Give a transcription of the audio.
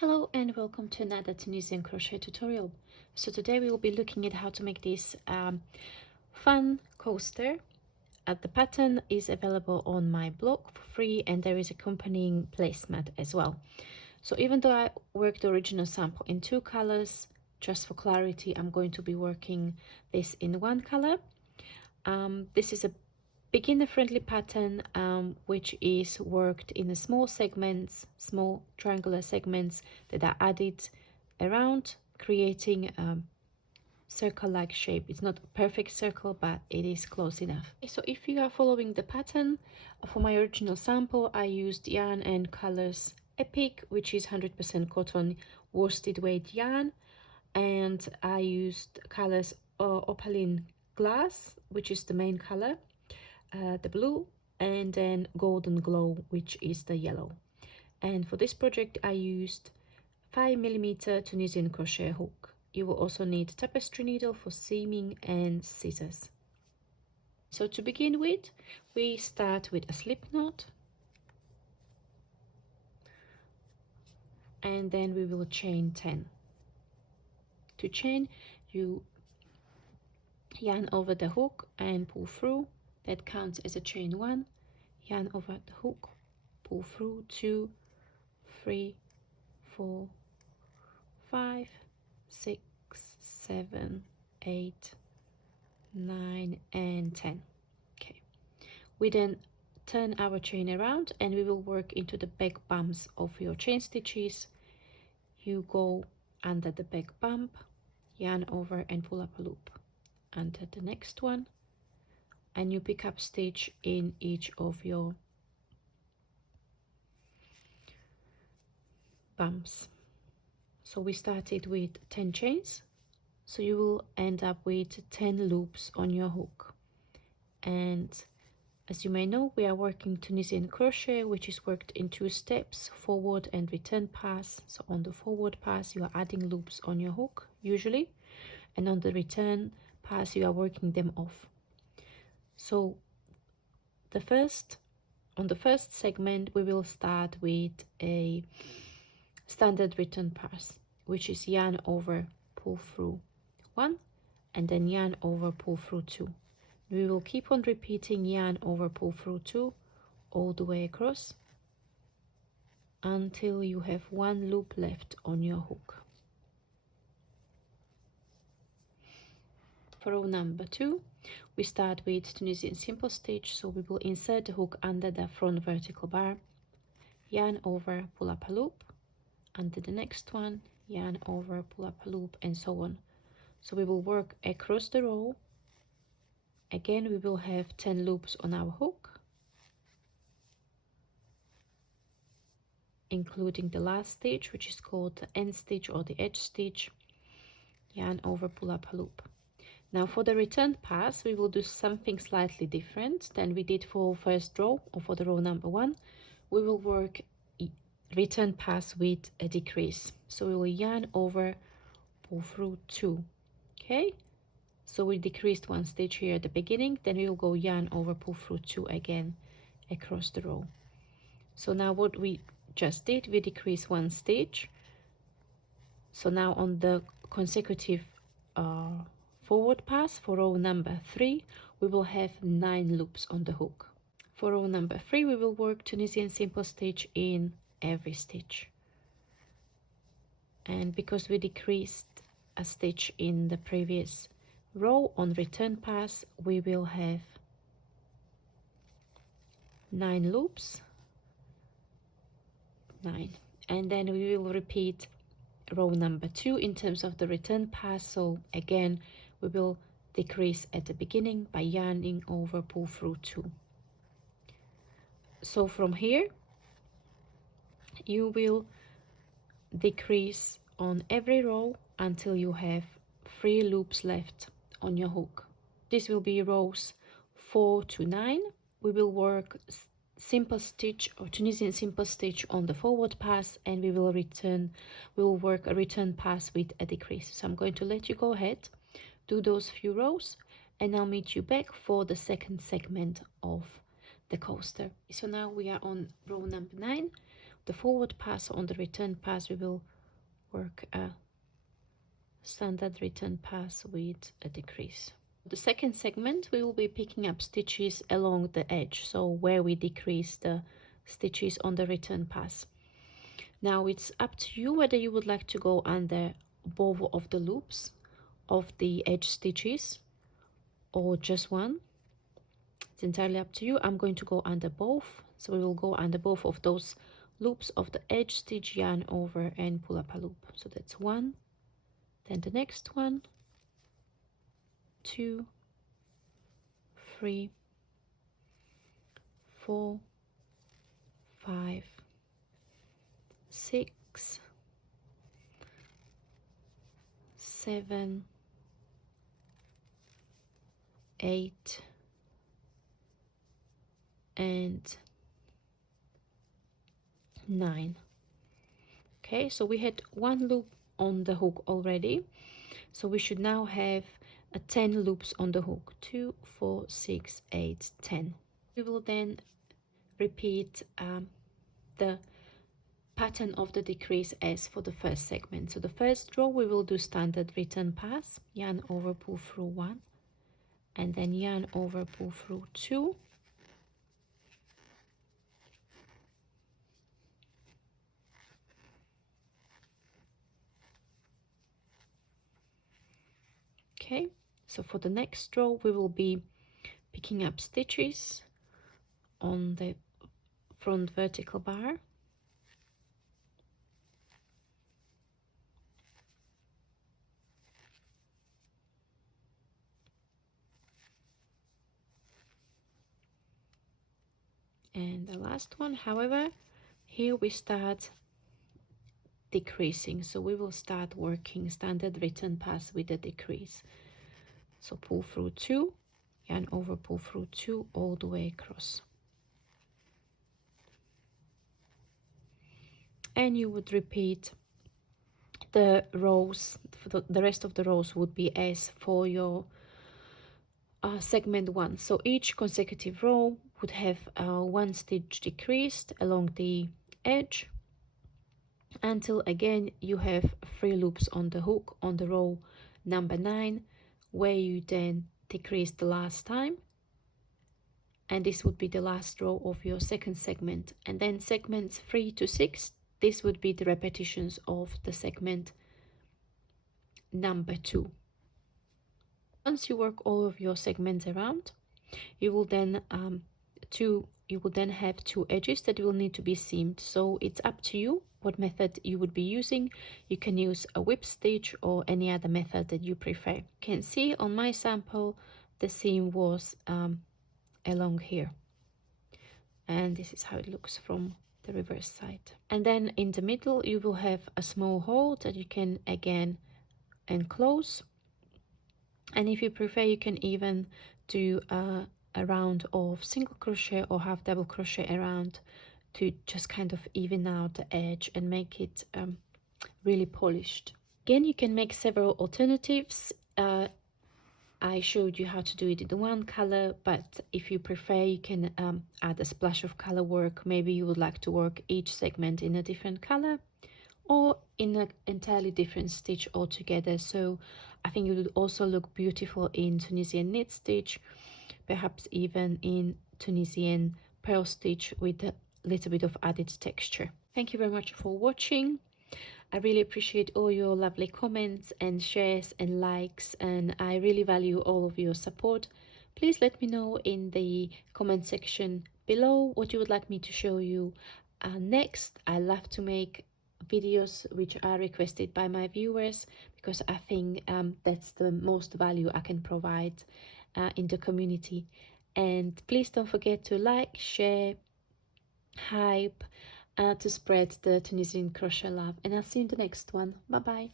Hello and welcome to another Tunisian crochet tutorial. So today we will be looking at how to make this fun coaster. The pattern is available on my blog for free and there is accompanying placemat as well. So even though I worked the original sample in two colors, just for clarity I'm going to be working this in one color. This is a beginner-friendly pattern which is worked in small segments, small triangular segments that are added around, creating a circle-like shape. It's not a perfect circle, but it is close enough. So if you are following the pattern, for my original sample I used yarn and colors Epic, which is 100% cotton worsted weight yarn, and I used colors Opaline Glass, which is the main color, the blue, and then Golden Glow, which is the yellow. And for this project I used 5mm Tunisian crochet hook. You will also need tapestry needle for seaming and scissors. So to begin with, we start with a slip knot, and then we will chain 10. To chain, you yarn over the hook and pull through. That counts as a chain 1. Yarn over the hook, pull through 2, 3, 4, 5, 6, 7, 8, 9, and 10. Okay, we then turn our chain around and we will work into the back bumps of your chain stitches. You go under the back bump, yarn over and pull up a loop under the next one, and you pick up stitch in each of your bumps. So we started with 10 chains, so you will end up with 10 loops on your hook. And as you may know, we are working Tunisian crochet, which is worked in 2 steps, forward and return pass. So on the forward pass you are adding loops on your hook usually, and on the return pass you are working them off. So on the first segment we will start with a standard return pass, which is yarn over, pull through 1, and then yarn over, pull through 2. We will keep on repeating yarn over, pull through 2 all the way across until you have 1 loop left on your hook. For row number 2, we start with Tunisian simple stitch, so we will insert the hook under the front vertical bar, yarn over, pull up a loop, under the next one, yarn over, pull up a loop, and so on. So we will work across the row. Again, we will have 10 loops on our hook, including the last stitch, which is called the end stitch or the edge stitch, yarn over, pull up a loop. Now for the return pass, we will do something slightly different than we did for first row or for the row number 1. We will work return pass with a decrease. So we will yarn over, pull through 2. Okay, so we decreased 1 stitch here at the beginning, then we will go yarn over, pull through 2 again across the row. So now what we just did, we decreased 1 stitch. So now on the consecutive forward pass for row number 3, we will have 9 loops on the hook. For row number 3, we will work Tunisian simple stitch in every stitch. And because we decreased a stitch in the previous row, on return pass we will have 9 loops, 9, and then we will repeat row number 2 in terms of the return pass. So again we will decrease at the beginning by yarning over, pull through 2. So from here you will decrease on every row until you have 3 loops left on your hook. This will be rows 4 to 9. We will work simple stitch or Tunisian simple stitch on the forward pass, and we will work a return pass with a decrease. So I'm going to let you go ahead, do those few rows, and I'll meet you back for the second segment of the coaster. So now we are on row number 9. the forward pass. On the return pass we will work a standard return pass with a decrease. The second segment we will be picking up stitches along the edge, so where we decrease the stitches on the return pass. Now it's up to you whether you would like to go under both of the loops of the edge stitches or just one. It's entirely up to you. I'm going to go under both, so we will go under both of those loops of the edge stitch, yarn over and pull up a loop. So that's one, then the next one, 2, 3, 4, 5, 6, 7, 8, and 9. Okay, so we had one loop on the hook already, so we should now have 10 loops on the hook. 2, 4, 6, 8, 10. We will then repeat the pattern of the decrease as for the first segment. So the first row we will do standard return pass, yarn over, pull through 1, and then yarn over, pull through 2, okay. So for the next row we will be picking up stitches on the front vertical bar, and the last one. However, here we start decreasing, so we will start working standard return pass with a decrease. So pull through 2, yarn over, pull through 2 all the way across, and you would repeat the rows. For the rest of the rows would be as for your segment 1. So each consecutive row would have 1 stitch decreased along the edge until again you have 3 loops on the hook on the row number 9, where you then decrease the last time, and this would be the last row of your second segment. And then segments 3 to 6, this would be the repetitions of the segment number 2. Once you work all of your segments around, you will then have 2 edges that will need to be seamed. So it's up to you what method you would be using. You can use a whip stitch or any other method that you prefer. You can see on my sample the seam was along here, and this is how it looks from the reverse side. And then in the middle you will have a small hole that you can again enclose, and if you prefer you can even do a round of single crochet or half double crochet around to just kind of even out the edge and make it really polished. Again, you can make several alternatives. I showed you how to do it in the one color, but if you prefer you can add a splash of color work. Maybe you would like to work each segment in a different color or in an entirely different stitch altogether. So I think it would also look beautiful in Tunisian knit stitch, perhaps even in Tunisian pearl stitch with a little bit of added texture. Thank you very much for watching. I really appreciate all your lovely comments and shares and likes, and I really value all of your support. Please let me know in the comment section below what you would like me to show you next. I love to make videos which are requested by my viewers because I think that's the most value I can provide in the community. And please don't forget to like, share, hype, to spread the Tunisian crochet love, and I'll see you in the next one. Bye bye.